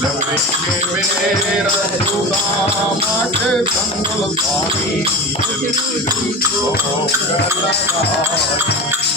Thank you.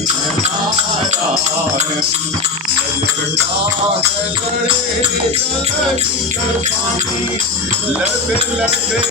लड़े लड़े